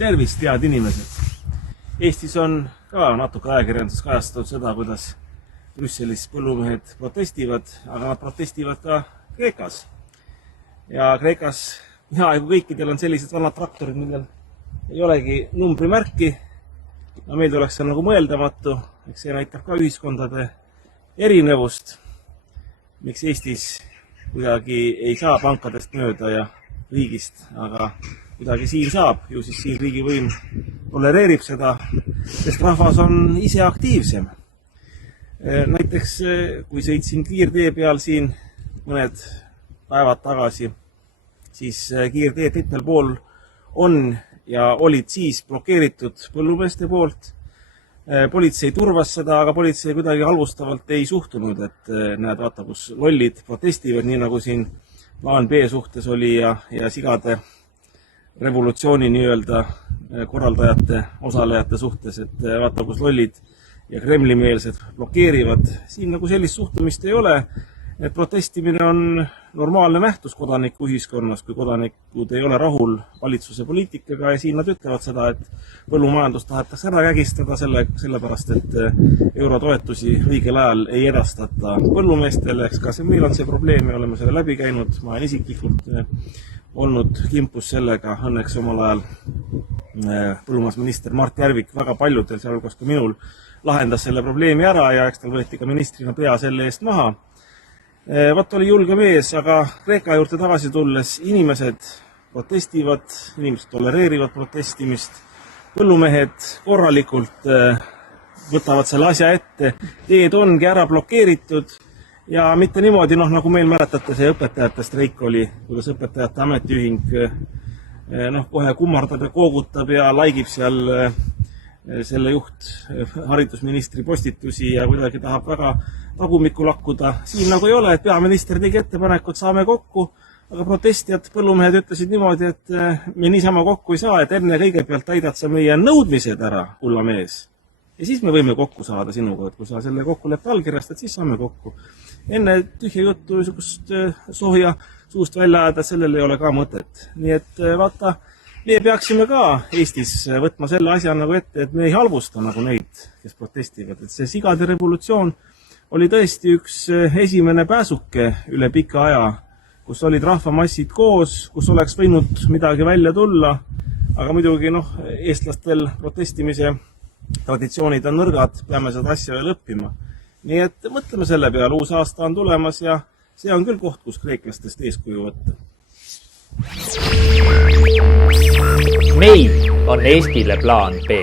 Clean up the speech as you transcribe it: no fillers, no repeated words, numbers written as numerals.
Tervist, head inimesed! Eestis on ka natuke ajakirjanduses kajastatud seda, kuidas Brüsselis põllumehed protestivad, aga nad protestivad ka Kreekas. Ja Kreekas peaaegu kõikidel on sellised vanad traktorid, millel ei olegi numbrimärki. No meil oleks see nagu mõeldamatu, eks see näitab ka ühiskondade erinevust, miks Eestis kuidagi ei saa pankadest mööda ja riigist, aga kuidagi siin saab, ju siis siin riigivõim tolereerib seda, sest rahvas on ise aktiivsem. Näiteks, kui sõitsin kiirtee peal siin mõned päevad tagasi, siis kiirteed mitmel pool on ja olid siis blokeeritud põllumeeste poolt. Politsei turvas seda, aga politsei kuidagi halvustavalt ei suhtunud, et näed, vaata, kus lollid protestivad, nii nagu siin plaan B suhtes oli ja sigade revolutsiooni nii-öelda korraldajate, osalejate suhtes, et vaata, kus lollid ja kremlimeelsed blokeerivad. Siin nagu sellist suhtumist ei ole, et protestimine on normaalne nähtus kodaniku ühiskonnas, kui kodanikud ei ole rahul valitsuse poliitikaga ja siin nad ütlevad seda, et põllumajandus tahetakse ära kägistada sellepärast, et eurotoetusi õigel ajal ei edastata põllumeestele, eks ka meil on see probleem ja oleme selle läbi käinud, ma olen isiklikult olnud kimpus sellega, õnneks omal ajal põllumajandusminister Mart Järvik väga paljudel, sealhulgas ka minul, lahendas selle probleemi ära ja eks tal võeti ka ministrina pea selle eest maha. Vaat oli julge mees, aga Kreeka juurde tagasi tulles inimesed protestivad, inimesed tolereerivad protestimist, põllumehed korralikult võtavad selle asja ette, teed ongi ära blokeeritud ja mitte niimoodi, nagu meil mäletate, see õpetajate streik oli, kuidas õpetajate ametiühing kohe kummardab ja koogutab ja laigib seal selle juht haridusministri postitusi ja kuidagi tahab väga tagumikku lakkuda. Siin nagu ei ole, et peaminister tegi ettepanekud, saame kokku, aga protestijad, põllumehed ütlesid niimoodi, et me niisama kokku ei saa, et enne kõigepealt täidad sa meie nõudmised ära, kulla mees. Ja siis me võime kokku saada sinuga, et kui sa selle kokkuleppe allkirjastad, siis saame kokku. Enne tühja juttu niisugust sohja suust välja ajada, sellel ei ole ka mõtet. Nii et vaata, me peaksime ka Eestis võtma selle asja nagu ette, et me ei halvusta nagu neid, kes protestivad. Et see sigade revolutsioon oli tõesti üks esimene pääsuke üle pika aja, kus olid rahvamassid koos, kus oleks võinud midagi välja tulla, aga muidugi eestlastel protestimise traditsioonid on nõrgad, peame seda asja veel õppima. Nii et mõtleme selle peale, uus aasta on tulemas ja see on küll koht, kus kreeklastest eeskuju võtta. Meil on Eestile plaan B.